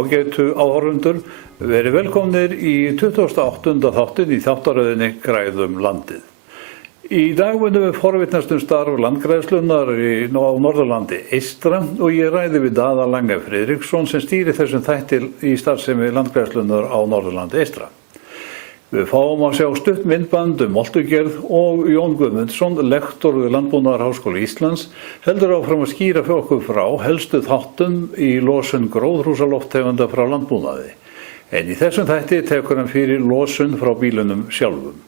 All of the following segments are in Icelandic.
Ágætu áhorfendur, verið velkomnir í 28. þáttinn í þáttaröðinni Græðum landið. Í dag munum við forvitnast starf landgræðslunnar á Norðurlandi eystra og ég ræði við Daða Lange Friðriksson sem stýrir þessum þætti í starfsemi landgræðslunnar á Norðurlandi eystra. Við fáum að sjá stutt myndband moltugerð og Jón Guðmundsson, lektor við Landbúnaðarháskóla Íslands, heldur áfram að skýra fyrir okkur frá helstu þáttum í losun gróðurhúsalofttegunda frá landbúnaði. En í þessum þætti tekur hann fyrir losun frá bílunum sjálfum.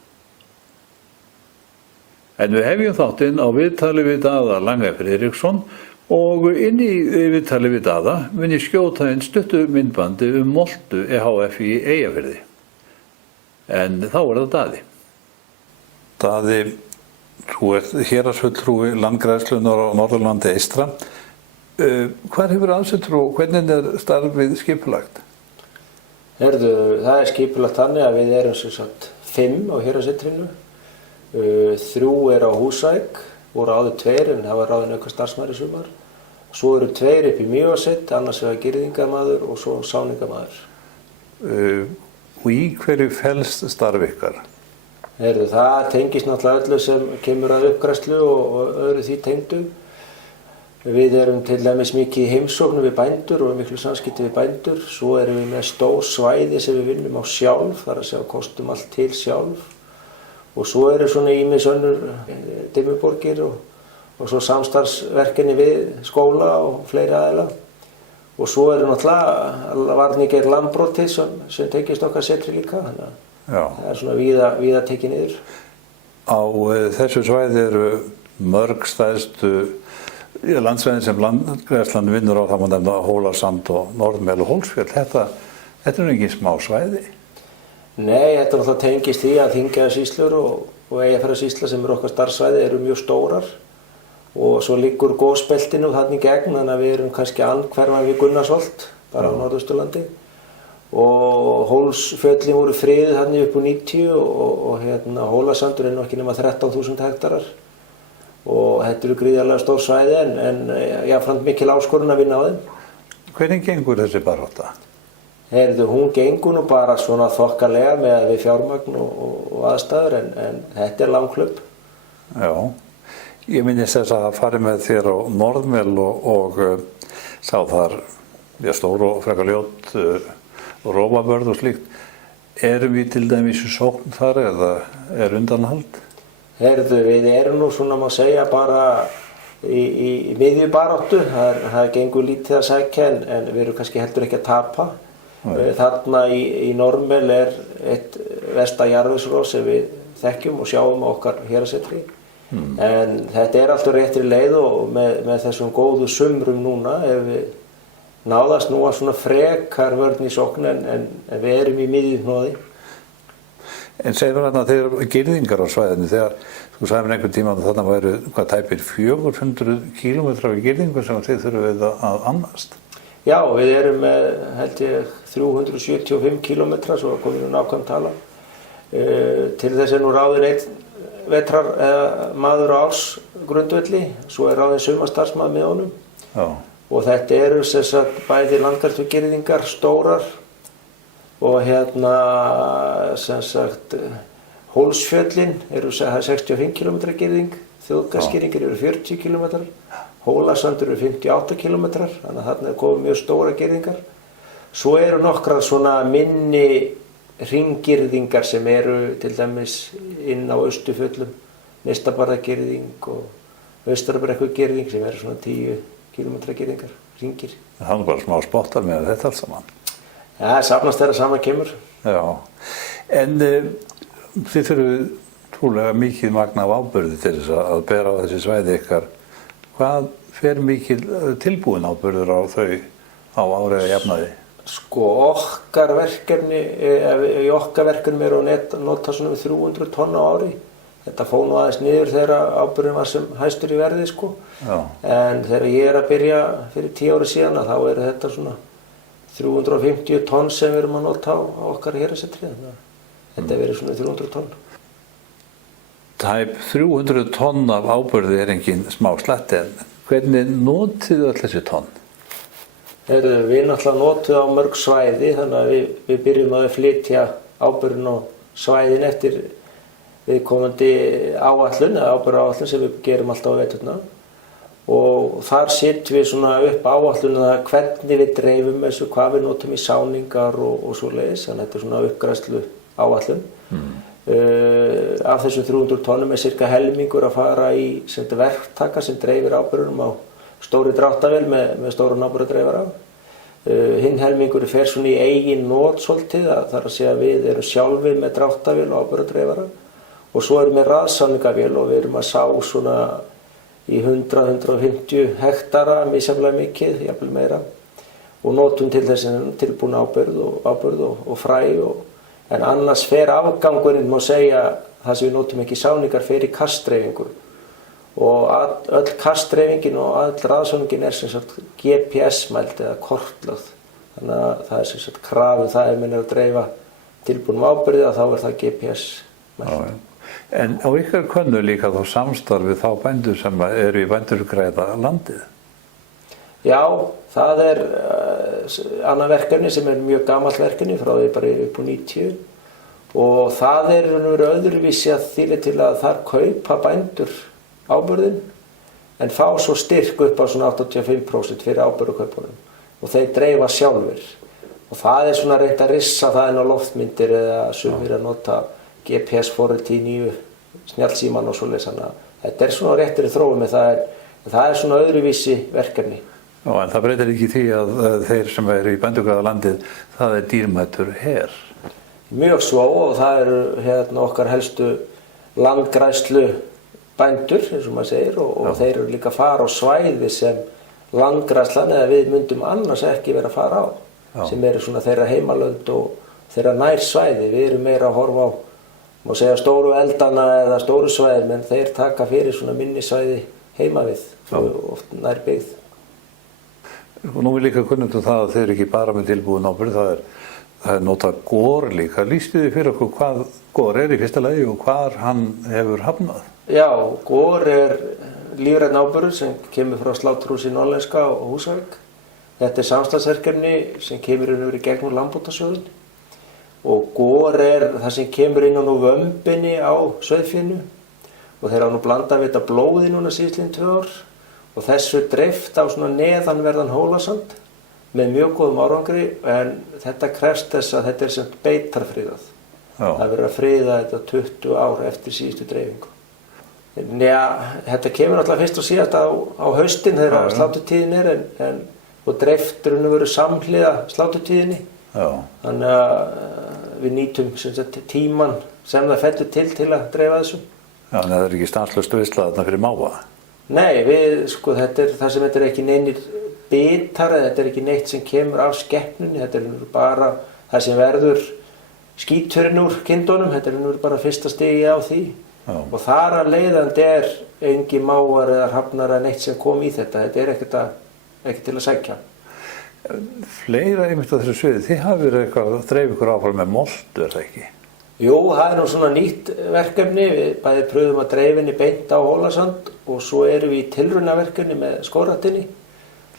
En við hefjum þáttinn á viðtali við Daða Lange Friðriksson og inn í viðtali við Daða mun ég skjóta inn stuttu myndbandi moltu EHF í Eyjafirði. En þá það Daði. Daði, þú ert héraðsfulltrúi landgræðslunnar á Norðurlandi eystra. Hvar hefur aðsetur og hvernig starfið skipulagt? Það skipulagt þannig að við erum sem sagt 5 á héraðssetrinu. 3 á Húsavík, voru áður 2 en það var ráðinn auka starfsmaður í sumar. Svo eru 2 upp í Mývatnssveit, annars vegar girðingarmaður og svo sáningarmaður. Og í hverju felst starf ykkar? Það tengist náttúrulega öllu sem kemur að uppgræðslu og öðru því tengdu. Við erum til dæmis mikið í heimsóknum við bændur og miklu samskipti við bændur. Svo erum við með stór svæði sem við vinnum á sjálf, þar að segja kostum allt til sjálf. Og svo eru svona ýmis önnur dimmuborgir og svo samstarfsverkefni við skóla og fleiri aðila. Og svo eru náttúrulega varnir gegn landbroti sem tengist okkar setri líka, þannig að það svona víða tekið niður. Á þessu svæði eru mörg stærstu landsvæðin sem landgræðslan vinnur á, það má nefna Hólasand og Norðmel og Hólsfjöll. Þetta engin smá svæði? Nei, þetta náttúrulega tengist því að Þingeyjarsýslur og Eyjafjarðarsýsla sem eru okkar starfsvæði eru mjög stórar. Og svo liggur gosbeltinu þarna í gegn, þannig að við erum kannski andhverfan við Gunnarsholt, bara á Norðausturlandi. Og Hólsfjöllin voru friðuð þarna upp úr 90 og Hólasandur er nú ekki nema 13.000 hektarar. Og þetta eru gríðarlega stór svæði en jafnframt mikil áskorun að vinna á þeim. Hvernig gengur þessi barátta? Hún gengur nú bara svona þokkalega með við fjármagn og aðstæður en þetta er langhlaup. Já. Ég minnist þess að fara með þér á Norðmel og sá þar stór og frekar ljót rófabörð og slíkt. Erum við til dæmis í sókn þar eða er undanhald? Við erum nú svona má segja bara í miðju baráttu. Það gengur lítið að sækja en við erum kannski heldur ekki að tapa. Þarna í Norðmel er eitt versta jarðvegsrof sem við þekkjum og sjáum á okkar héraðssetri. En þetta er alltaf réttri leið og með þessum góðu sumrum núna ef við náðast nú að svona frekar vörn í sókn en við erum í miðjuhnoði. En segir þarna þegar girðingar á svæðinu, þegar þú sagði mér einhvern tíma að þarna væru tæpir 400 kílómetrar af girðingar sem þið þurfum að annast? Já, við erum með held ég 375 kílómetra, svo komum við nákvæm tala. Til þess er nú ráðinn einn vetrar maður á árs grundvelli, svo er ráðinn sumarstarfsmaður með honum. Já. Og þetta eru sem sagt bæði landgræðslugirðingar stórar og sem sagt Hólsfjöllin eru 65 km girðing, Þjóðgarðsgirðingar eru 40 km, Hólasandur eru 58 km, þannig að þarna er komið mjög stóra girðingar. Svo eru nokkrar svona minni hringgirðingar sem eru til dæmis inn á Austurfjöllum, Neistabarðagirðing og Austrabrekkugirðing sem eru svona 10 km girðingar, hringgir. Það bara smá spottar með þetta alls saman. Já, safnast þeirra saman kemur. Já, en þið þurfum trúlega mikið magn af áburði til þess að bera á þessi svæði ykkar. Hvað fer mikil tilbúin áburður á þau á ári að jafnaði? Sko okkar verkefni eru að nota svona 300 tonn á ári. Þetta fór nú aðeins niður þegar áburðurinn var sem hæstur í verði sko. Já. En þegar ég er að byrja fyrir 10 ári síðan þá eru þetta svona 350 tonn sem við erum að nota á okkar héraðssetri. Þetta verið svona 300 tonn. Tæp 300 tonn af áburði er engin smá slatti en hvernig notið öll þessi tonn? Við náttúrulega notum á mörg svæði, þannig að við byrjum að flytja áburðinn á svæðin eftir viðkomandi áætlun, eða áburðaráætlun sem við gerum alltaf á veturna. Og þar setjum við svona upp áætlunum að hvernig við dreifum þessu, hvað við notum í sáningar og svoleiðis, þannig að þetta er svona uppgræðslu áætlun. Af þessum 300 tonnum cirka helmingur að fara í verktaka sem dreifir áburðunum á stóri dráttarvél með stóran áburðardreifara. Hinn helmingur fer svona í eigin not svolítið, það er að segja að við erum sjálfir með dráttarvél og áburðardreifara og svo erum við raðsáningavél og við erum að sá svona í 100-150 hektara, misjafnlega mikið, jafnvel meira, og notum til þess tilbúna áburð og fræ. En annars fer afgangurinn, má segja, það sem við notum ekki í sáningar, fer í kastdreifingu. Og öll kastdreifingin og öll raðsáningin er sem sagt GPS-mæld eða kortlögð. Þannig að það er sem sagt krafið, það er að dreifa tilbúnum áburði að þá er það GPS-mæld. En á ykkar könnu líka þá samstarfið þá bændur sem eru í bændurgræða landið? Já, það er annað verkefni sem er mjög gamalt verkefni frá því bara upp á 90 og það er öðruvísi að því til að þar kaupa bændur áburðin en fá svo styrk upp á svona 85% fyrir áburðarkaupunum og þeir dreifa sjálfur og það er svona reynt að rissa það inn á loftmyndir eða sumir að nota GPS-forrit í nýju snjallsíman og svoleiðis, þannig að þetta er svona réttir þróun en það er svona öðruvísi verkefni. Já, en það breytir ekki því að þeir sem eru í bændurgræða landið, það er dýrmætur her. Mjög svo og það eru okkar helstu landgræðslu bændur, eins og maður segir, og þeir eru líka að fara á svæði sem landgræðslan eða við myndum annars ekki vera að fara á, sem eru svona þeirra heimalönd og þeirra nær svæði. Við erum meira að horfa á, má segja, stóru eldana eða stóru svæði, menn þeir taka fyrir svona minni svæði heima við, oft nær byggð. Og nú er líka kunnugt það að þeir eru ekki bara með tilbúin áburð, það er notað gór líka. Lýstu þið fyrir okkur hvað gór er í fyrsta lagi og hvar hann hefur hafnað? Já, gór er lífrænn áburður sem kemur frá Sláturhúsi Norðlenska og Húsavík. Þetta er samstarfsverkefni sem kemur í gegnum Landbótasjóðinn. Og gór er það sem kemur inn á vömbinni á sauðfénu og þeir hafa nú blandað við þetta blóði núna síðastliðin 2 ár og þessu dreift á svona neðanverðan hólasand með mjög góðum árangri en þetta krefst þess að þetta er sem beitarfriðað. Það verður að friða þetta 20 ár eftir síðustu dreifingu. Já, þetta kemur alltaf fyrst og síðast á haustin þegar sláturtíðin er og dreifturinn verður samhliða sláturtíðinni. Þannig að við nýtum tíman sem það fellur til að dreifa þessu. Já, en það er ekki stanslaust veisla þarna fyrir máva? Nei, þetta er það sem þetta er ekki neinir bitar, þetta er ekki neitt sem kemur af skepnunni, þetta er bara það sem verður skíturinn úr kindunum, þetta er bara fyrsta stigi á því. Og þar að leiðandi er engin mávar eða hrafnar eða neitt sem kom í þetta er ekki til að sækja. Fleira einmitt á þessu sviði, þið hafið verið eitthvað að dreifa ykkur áfram með moltu, er það ekki? Jú, það er nú svona nýtt verkefni, við bæði pröfum að dreifinni beint á Hólasand og svo erum við í tilraunaverkefni með skógræktinni,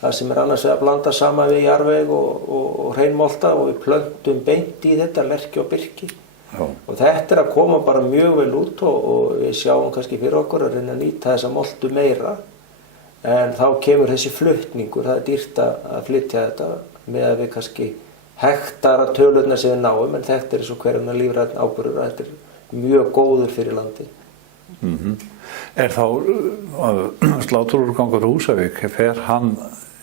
það sem er annars að blanda saman við jarðveg og hreinmolta og við plöntum beint í þetta, lerki og birki. Og þetta er að koma bara mjög vel út og við sjáum kannski fyrir okkur að reyna að nýta þessa moltu meira. En þá kemur þessi flutningur, það er dýrt að flytja þetta með að við kannski hektara tölurnar sem við náum, en þetta er svo hverjum lífrænn áburður, þetta er mjög góður fyrir landi. Er þá sláturúrgangur Húsavík, fer hann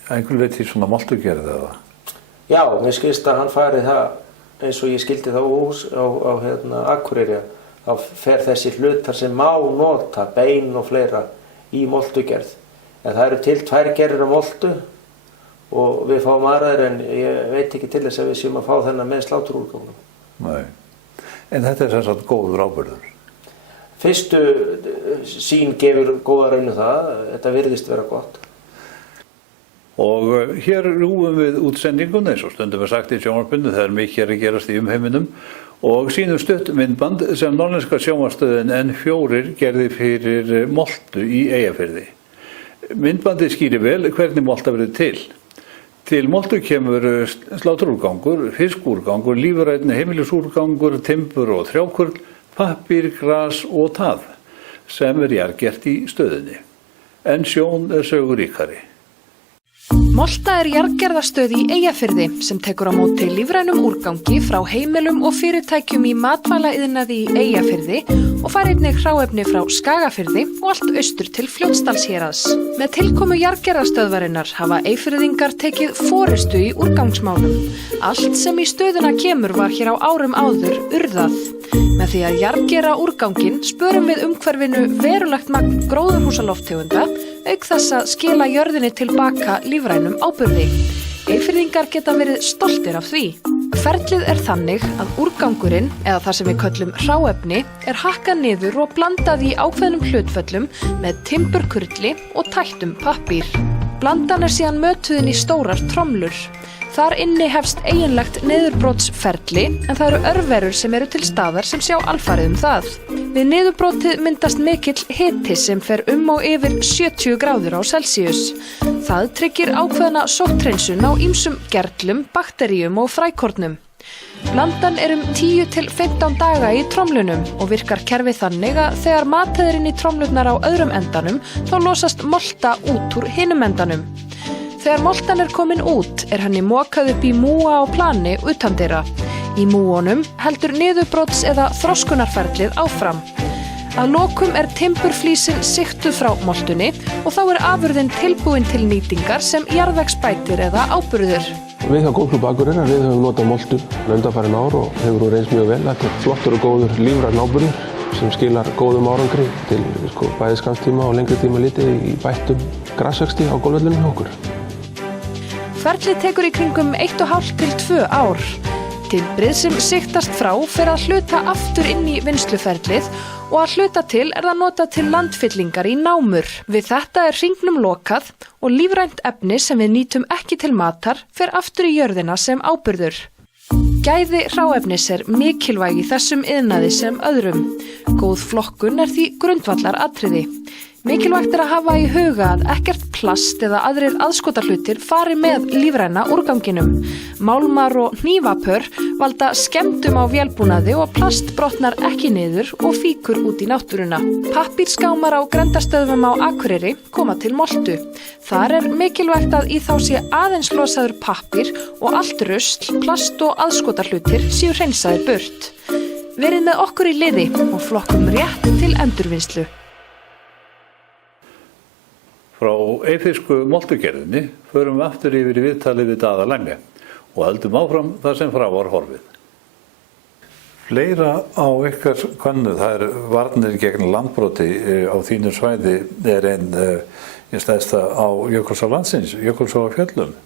einhvern veit í svona moltugerð eða? Já, mér skilst að hann farið það, eins og ég skildi það á Akureyri, þá fer þessi hlutar sem má nota, bein og fleira, í moltugerð. En það eru til 2 gerðir af moltu og við fáum aðrar en ég veit ekki til þess að við séum að fá þennan með sláturúrgangnum. Nei. En þetta er sem sagt góður áburður? Fyrstu sýn gefur góða raun það, þetta virðist vera gott. Og hér rúum við útsendingun eins og stundum er sagt í sjónvarpinu, það er mikið að gerast í umheiminum og sýnum stutt myndband sem norðlenska sjónvarpsstöðin N4 gerði fyrir moltu í Eyjafirði. Myndbandið skýrir vel hvernig molta verður til. Til Moltu kemur sláturúrgangur, fiskúrgangur, lífrænni heimilisúrgangur, timbur og trjákurl, pappír, gras og tað sem jarðgert í stöðinni. En Sjón söguríkari. Molta jarðgerðarstöð í Eyjafirði sem tekur á móti lífrænum úrgangi frá heimilum og fyrirtækjum í matvælaiðnaði í Eyjafirði og fær einnig hráefni frá Skagafirði og allt austur til Fljótsdalshéraðs. Með tilkomu jarðgerðarstöðvarinnar hafa Eyfirðingar tekið forystu í úrgangsmálum. Allt sem í stöðuna kemur var hér á árum áður urðað. Með því að jarðgera úrganginn spörum við umhverfinu verulegt magn gróðurhúsalofttegunda auk þess að skila jörðinni tilbaka lífrænum áburði. Eyfirðingar geta verið stoltir af því. Ferlið þannig að úrgangurinn, eða það sem við köllum hráefni, hakkað niður og blandað í ákveðnum hlutföllum með timburkurli og tættum pappír. Blandan síðan mötuðin í stórar tromlur. Þar inni hefst eiginlegt niðurbrotsferli en það eru örverur sem eru til staðar sem sjá alfarið það. Við niðurbrotið myndast mikill hiti sem fer og yfir 70 gráður á Celsius. Það tryggir ákveðna sótthreinsun á ýmsum gerlum, bakteríum og frækornum. Blandan 10 til 15 daga í tromlunum og virkar kerfið þannig að þegar matið inn í tromlurnar á öðrum endanum þá losast molta út úr hinum endanum. Þegar moltan komin út henni mokað upp í múa á plani utandyra. Í múunum heldur niðurbrots- eða þroskunarferlið áfram. Að lokum timburflísin sigtuð frá moltunni og þá afurðin tilbúin til nýtingar sem jarðvegsbætir eða áburður. Við hjá Golfklúbb Akureyrar við höfum notað moltu undanfarin ár og hefur reynst mjög vel. Þetta flottur og góður lífrænn áburður sem skilar góðum árangri til bæði skamstíma og lengri tíma litið í bættum grasvexti á golfvellinum hjá okkur. Ferlið tekur í kringum 1,5 til 2 ár. Timbrið sem sigtast frá fer að hluta aftur inn í vinnsluferlið og að hluta til það notað til landfyllingar í námur. Við þetta hringnum lokað og lífrænt efni sem við nýtum ekki til matar fer aftur í jörðina sem áburður. Gæði hráefnis mikilvæg í þessum iðnaði sem öðrum. Góð flokkun því grundvallaratriði. Mikilvægt að hafa í huga að ekkert plast eða aðrir aðskotahlutir fari með lífræna úrganginum. Málmar og hnífapör valda skemmdum á vélbúnaði og plast brotnar ekki niður og fýkur út í náttúruna. Pappírskámar á grenndarstöðvum á Akureyri koma til Moltu. Þar mikilvægt að í þá sé aðeins losaður pappír og allt rusl, plast og aðskotahlutir séu hreinsaðir burt. Verið með okkur í liði og flokkum rétt til endurvinnslu. Frá eyfirsku moltugerðinni förum við aftur yfir í viðtalið við Daða Lange og höldum áfram það sem frá var horfið. Fleira á ykkar könnu, það varnir gegn landbroti á þínu svæði einn stærsta á Jökulsá landsins, Jökulsá á fjöllum.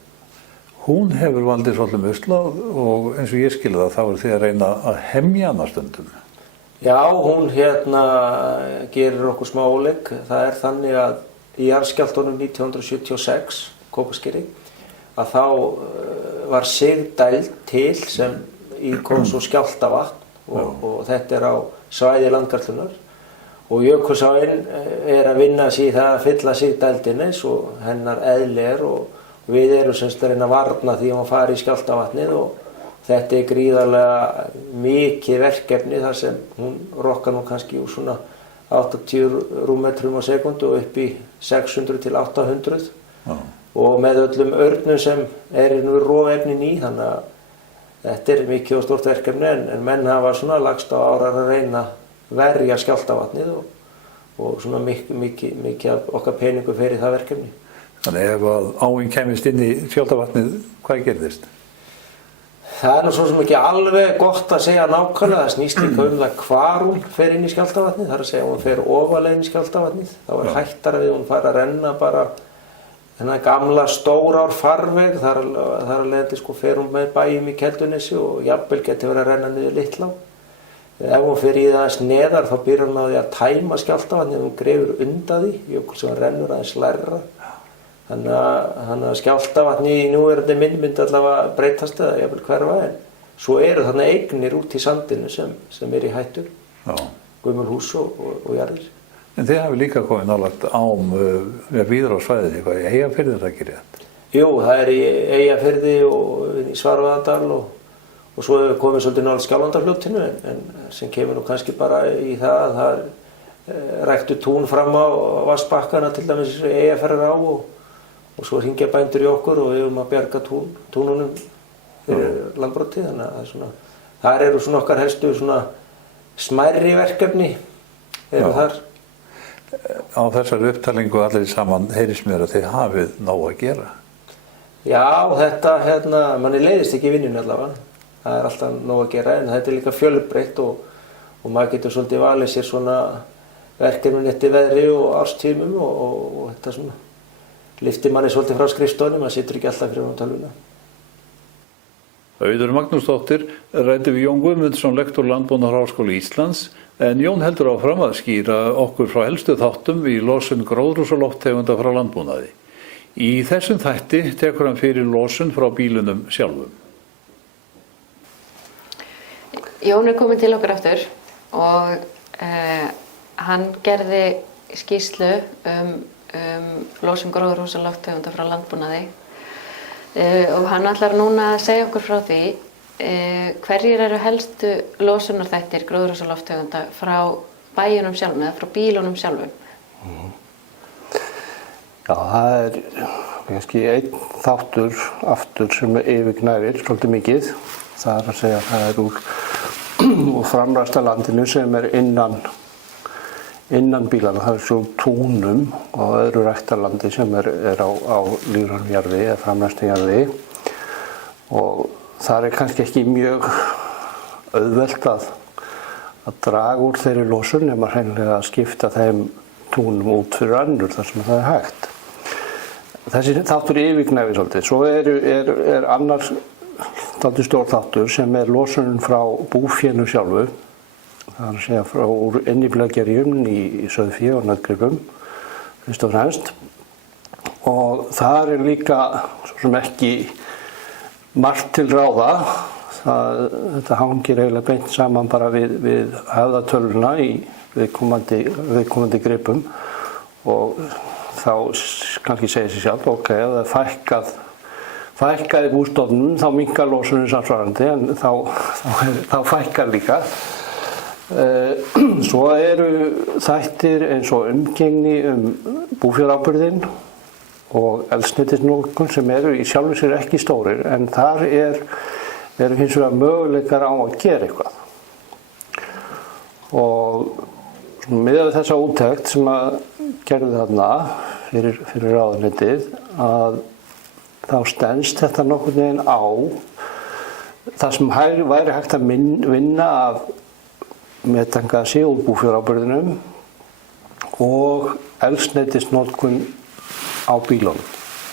Hún hefur valdið svolítið usla og eins og ég skil það þá þið að reyna að hemja hana stundum. Já, hún gerir okkur smá óleik. Það þannig að í jarðskjálftunum 1976, Kópaskeri, að þá var sigdæld til sem í kom svo skjálftavatn og þetta á svæði landgræðslunnar og Jökulsáin að vinna sig í það að fylla sigdældinni og hennar eðli og við erum semst að reyna að varna því að hún fari í skjálftavatnið og þetta gríðarlega mikið verkefni þar sem hún rokkar nú kannski úr svona 80 rúmmetrum á sekundu og upp í 600 til 800 og með öllum örnum sem nú róefnin í, þannig að þetta mikið og stórt verkefni en menn hafa svona lagst á árar að reyna að verja skjálftavatnið og svona mikið af okkar peningu fyrir það verkefni. Þannig ef að áin kemist inn í skjálftavatnið, hvað gerðist? Það nú svo sem ekki alveg gott að segja nákvæmlega, það snýst líka það hvar hún fer inn í skjálftavatnið, það að segja hún fer ofarlega inn í skjálftavatnið, þá hættara við hún fara að renna bara þennan gamla stórár farveg, þar að leiðandi fer hún með bæjum í Keldunesi og jafnvel geti verið að renna niður Litlá. Ef hún fer í það neðar þá byrjar hún á því að tæma skjálftavatnið, hún grefur undan því, jökull sem rennur aðeins lærra. Þannig að skjálftavatni í núverandi myndi allavega breytast eða jafnvel hverfa en svo þarna eignir út í sandinu sem í hættu, gömul hús og jarðir. En þið hafi líka komið nálægt ám víðar á svæðið, eitthvað í Eyjafirði ekki rétt? Jú, það í Eyjafirði og í Svarfaðardal og svo hefur komið svolítið nálægt Skjálfandafljótinu en sem kemur nú kannski bara í það að það ræktu tún fram á vatnsbakkana til dæmis Eyjafjarðará og svo hringja bændur í okkur og við höfum að bjarga túnunum fyrir landbroti, þannig að svona, þar eru svona okkar helstu svona smærri verkefni eru þar. Á þessari upptalningu allir saman heyrist mér að þið hafið nóg að gera. Já, þetta, manni leiðist ekki í vinnunni allavega. Það alltaf nóg að gera en þetta líka fjölbreytt og maður getur svolítið valið sér svona verkefnin eftir veðri og árstímum og þetta svona lyftir manni svolítið frá skrifstofunni, maður situr ekki alltaf fyrir á tölvuna. Auður Magnúsdóttir ræddi við Jón Guðmundsson, lektor Landbúnaðarháskóla Íslands, en Jón heldur áfram að skýra okkur frá helstu þáttum í losun gróðurhúsalofttegunda frá landbúnaði. Í þessum þætti tekur hann fyrir losun frá bílunum sjálfum. Jón komin til okkur aftur og hann gerði skýrslu losun gróðurhúsalofttegunda frá landbúnaði og hann ætlar núna að segja okkur frá því hverjir eru helstu losunarþættir gróðurhúsalofttegunda frá bæjunum sjálfum eða frá bílunum sjálfum. Já, það kannski einn þáttur aftur sem yfirgnæfir svolítið mikið. Það að segja að það úr framræsta landinu sem innan bílana. Það svo túnum og öðru ræktarlandi sem á lífrænum jarðvegi eða framræstum jarðvegi. Og það kannski ekki mjög auðvelt að draga úr þeirri losun nema hreinlega að skipta þeim túnum út fyrir önnur þar sem það hægt. Þessi þáttur yfirgnæfir svolítið. Svo annars dálítið stór þáttur sem losunin frá búfénu sjálfu. Það að segja frá inniflöggerjum í sauðfé og nautgripum, fyrst og fremst. Og það líka svo sem ekki margt til ráða. Þetta hangir eiginlega beint saman bara við höfðatöluna í viðkomandi gripum og þá kannski segir sig sjálf, ok, ef það fækkaði bústofnum þá minnkar losunin samsvarandi en þá fækkar líka. Svo eru þættir eins og umgengni búfjáráburðinn og eldsneytisnotkun sem eru í sjálfu sér ekki stórir en þar eru hins vegar möguleikar á að gera eitthvað. Og miðað við þessa úttekt sem að gerði þarna fyrir ráðuneytið að þá stenst þetta nokkurn veginn á það sem væri hægt að vinna af metangasi úr búfjáráburðinum og eldsneytisnotkun á bílunum.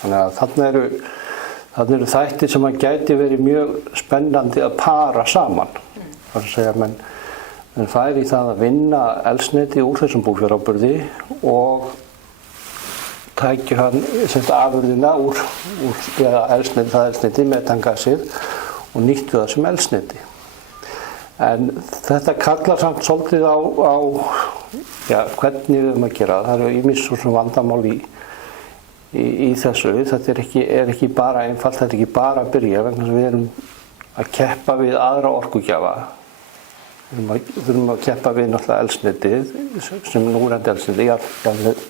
Þannig að þarna eru þættir sem að gæti verið mjög spennandi að para saman. Það að segja, menn færi í það að vinna eldsneyti úr þessum búfjáráburði og tækir hann afurðina úr eldsneyti, metangasið og nýttu það sem eldsneyti. En þetta kallar samt svolítið á hvernig við höfum að gera það. Það eru ýmis svona vandamál í þessu. Þetta er ekki bara einfalt, þetta er ekki bara að byrja vegna þess að við erum að keppa við aðra orkugjafa. Við þurfum að keppa við náttúrulega eldsneytið sem núverandi eldsneytið,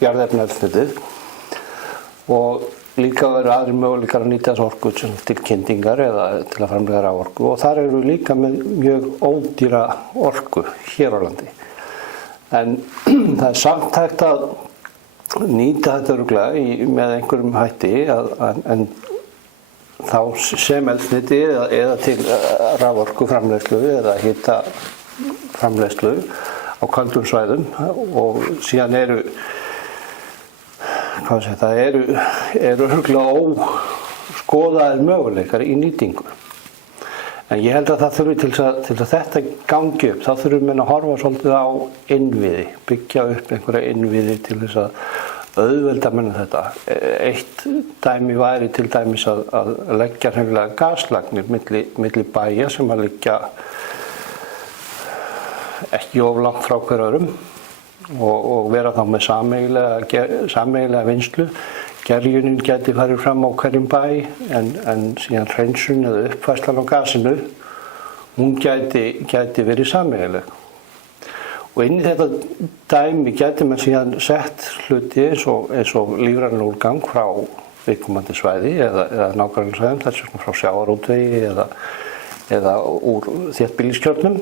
jarðefnaeldsneytið og líka eru aðrir möguleikar að nýta þessu orku til kyndingar eða til að framleiða raforku og þar eru líka með mjög ódýra orku hér á landi. En það samt hægt að nýta þetta örugglega með einhverjum hætti en þá sem eldsneyti eða til raforku framleiðslu eða hita framleiðslu á köldum svæðum og síðan það eru örugglega óskoðaðir möguleikar í nýtingu. En ég held að það þurfi til að þetta gangi upp, þá þurfum við að horfa svolítið á innviði, byggja upp einhverja innviði til þess að auðvelda þetta. Eitt dæmi væri til dæmis að leggja hreinlega gaslagnir milli bæja sem að liggja ekki of langt frá hver öðrum og vera þá með sameiginlega vinslu. gerjunin gæti farið fram á hverjum bæ en síðan hreinsun eða uppfærslan á gasinu, hún gæti verið sameiginleg. Og inn í þetta dæmi gæti maður síðan sett hluti eins og lífrænan úrgang frá viðkomandi svæði eða nágrannasvæðum, þess vegna frá sjávarútvegi eða úr þéttbýliskjörnum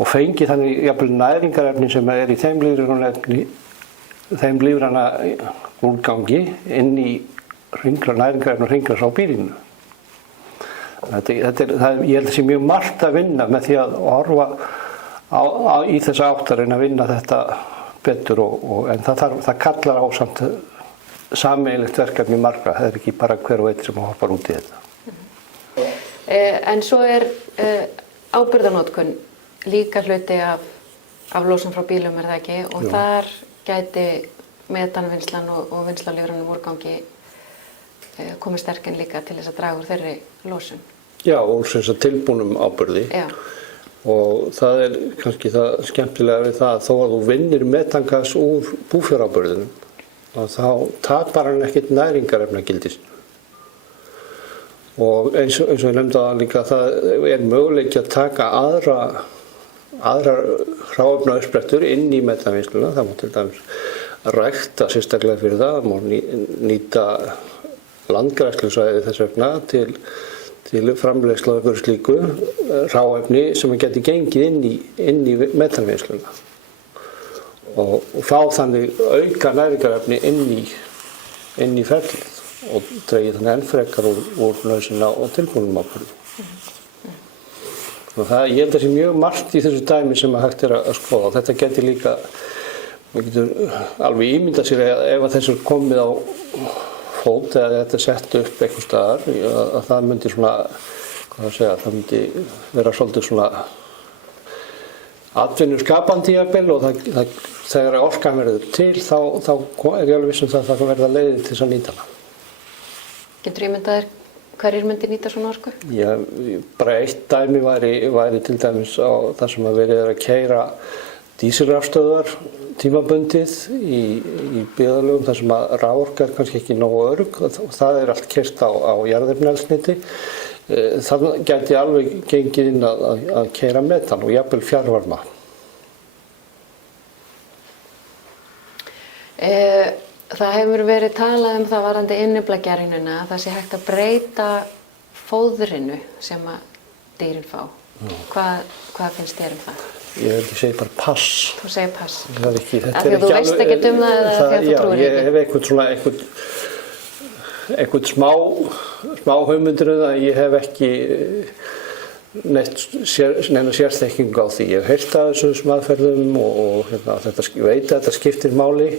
og fengi þannig jafnvel næringarefni sem í þeim lífræna úrgangi inn í næringarefni og hringlas á býlinu. Ég held að það sé mjög margt að vinna með því að horfa í þessa átt að reyna að vinna þetta betur en það kallar á samt sameiginlegt verkefni margra, það ekki bara hver og einn sem hoppar út í þetta. En svo ábyrgðarnotkun líka hluti af losun frá bílum það ekki og Jú. þar gæti metanvinnslan og vinnsla á lífrænum úrgangi komið sterkinn líka til þess að draga úr þeirri losun. Já, og sem sagt tilbúnum áburði. Já. Og það kannski það skemmtilega við það að þó að þú vinnir metangas úr búfjáráburðinum þá tapar hann ekkert næringarefnagildis. Og eins og ég nefndi það líka, það möguleiki að taka aðrar hráefnauppsprettur inn í metanvinnsluna. Það má til dæmis rækta sérstaklega fyrir það má nýta landgræðslusvæði þess vegna til framleiðslu af einhverju slíku hráefni sem geti gengið inn í metanvinnsluna og fá þannig auka næringarefni inn í ferlið og dregið þannig enn frekar úr nauðsynna og tilbúnum áburði. Og ég held að það sé mjög margt í þessu dæmi sem hægt að skoða. Þetta geti líka, maður getur alveg ímyndað sér ef að þessu komið á fót eða þetta sett upp einhvers staðar, að það myndi það myndi vera svolítið svona atvinnuskapandi jafnvel og þegar orkan verður til þá ég alveg viss það að verða leiðir til þess að nýta hana. Getur ímyndað þér hverjir myndi nýta svona orku? Já, bara eitt dæmi væri til dæmis á það sem að verið að keyra dísilrafstöðvar tímabundið í byggðarlögum þar sem að raforka kannski ekki nógu örugg og það allt keyrt á jarðefnaeldsneyti. Það gæti alveg gengið inn að keyra metan og jafnvel fjarvarma. Það hefur verið talað það varðandi inniflagerjunina að það sé hægt að breyta fóðrinu sem að dýrin fá. Hvað finnst þér það? Ég segi bara pass. Þú segir pass. Það ekki, af því að þú veist ekkert það eða því að þú trúir ekki? Já, ég hef einhvern smá hugmyndir að ég hef ekki neina sérþekkingu á því. Ég hef heyrt af þessum aðferðum og veit að þetta skiptir máli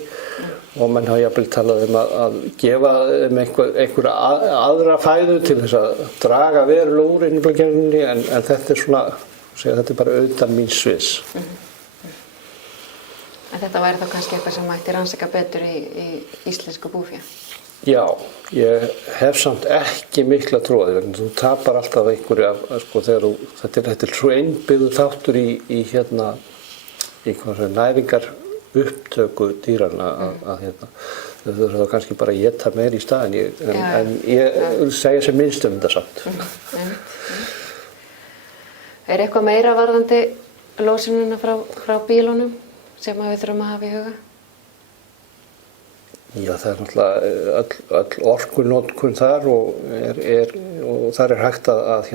og menn hafa jafnvel talað að gefa einhverja aðra fæðu til þess að draga verulega úr inniflagerjunni en þetta þetta bara utan mín sviðs. En þetta væri þá kannski eitthvað sem mætti rannsaka betur í íslensku búfé? Já, ég hef samt ekki mikla trú á því vegna þú tapar alltaf einhverju þegar þetta svo innbyggður þáttur í næringar upptöku dýranna að þau þurfa kannski bara að éta meir í staðinn en ég vil segja sem minnst þetta samt. Er eitthvað meira varðandi losunina frá bílunum sem við þurfum að hafa í huga? Já, það náttúrulega öll orkunotkun þar og þar hægt að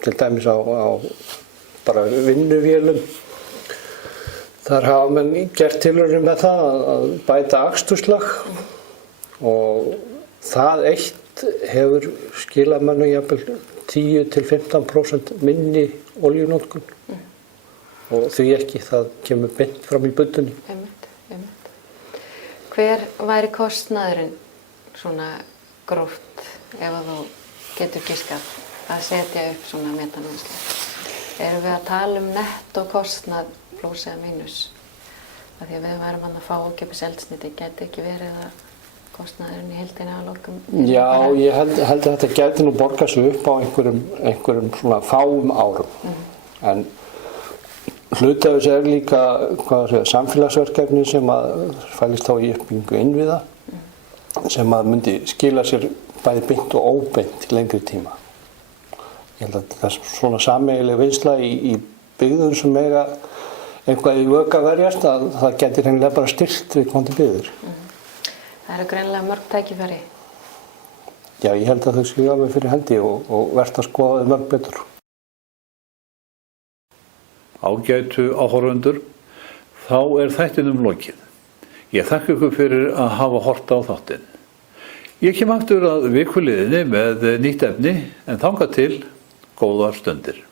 til dæmis á bara vinnuvélum. Þar hafa menn gert tilraunir með það að bæta aksturslag og það eitt hefur skilað manni jafnvel 10–15% minni olíunotkun og því ekki, það kemur beint fram í buddunni. Hver væri kostnaðurinn svona gróft ef að þú getur giskað að setja upp svona metanvinnslu? Erum við að tala nettokostnað plús eða mínus? Af því að við værum að fá ókeypis eldsneyti, geti ekki verið að kostnaðurinn í heildina að lokum? Já, ég held að þetta geti nú borgað sig upp á einhverjum svona fáum árum. En hluti af þessu líka samfélagsverkefni sem að fælist þá í uppbyggingu innviða. sem að myndi skila sér bæði beint og óbeint til lengri tíma. Ég held að það er svona sameiginleg vinnsla í byggðum sem eiga eitthvað í vök að verjast, að það geti hreinlega bara styrkt viðkomandi byggðir. Það eru greinilega mörg tækifæri. Já, ég held að þau séu alveg fyrir hendi og vert að skoða þau mörg betur. Ágætu áhorfendur, þá er þættinum lokið. Ég þakka ykkur fyrir að hafa horft á þáttinn. Ég kem aftur að vikuliðinni með nýtt efni, en þangað til góðar stundir.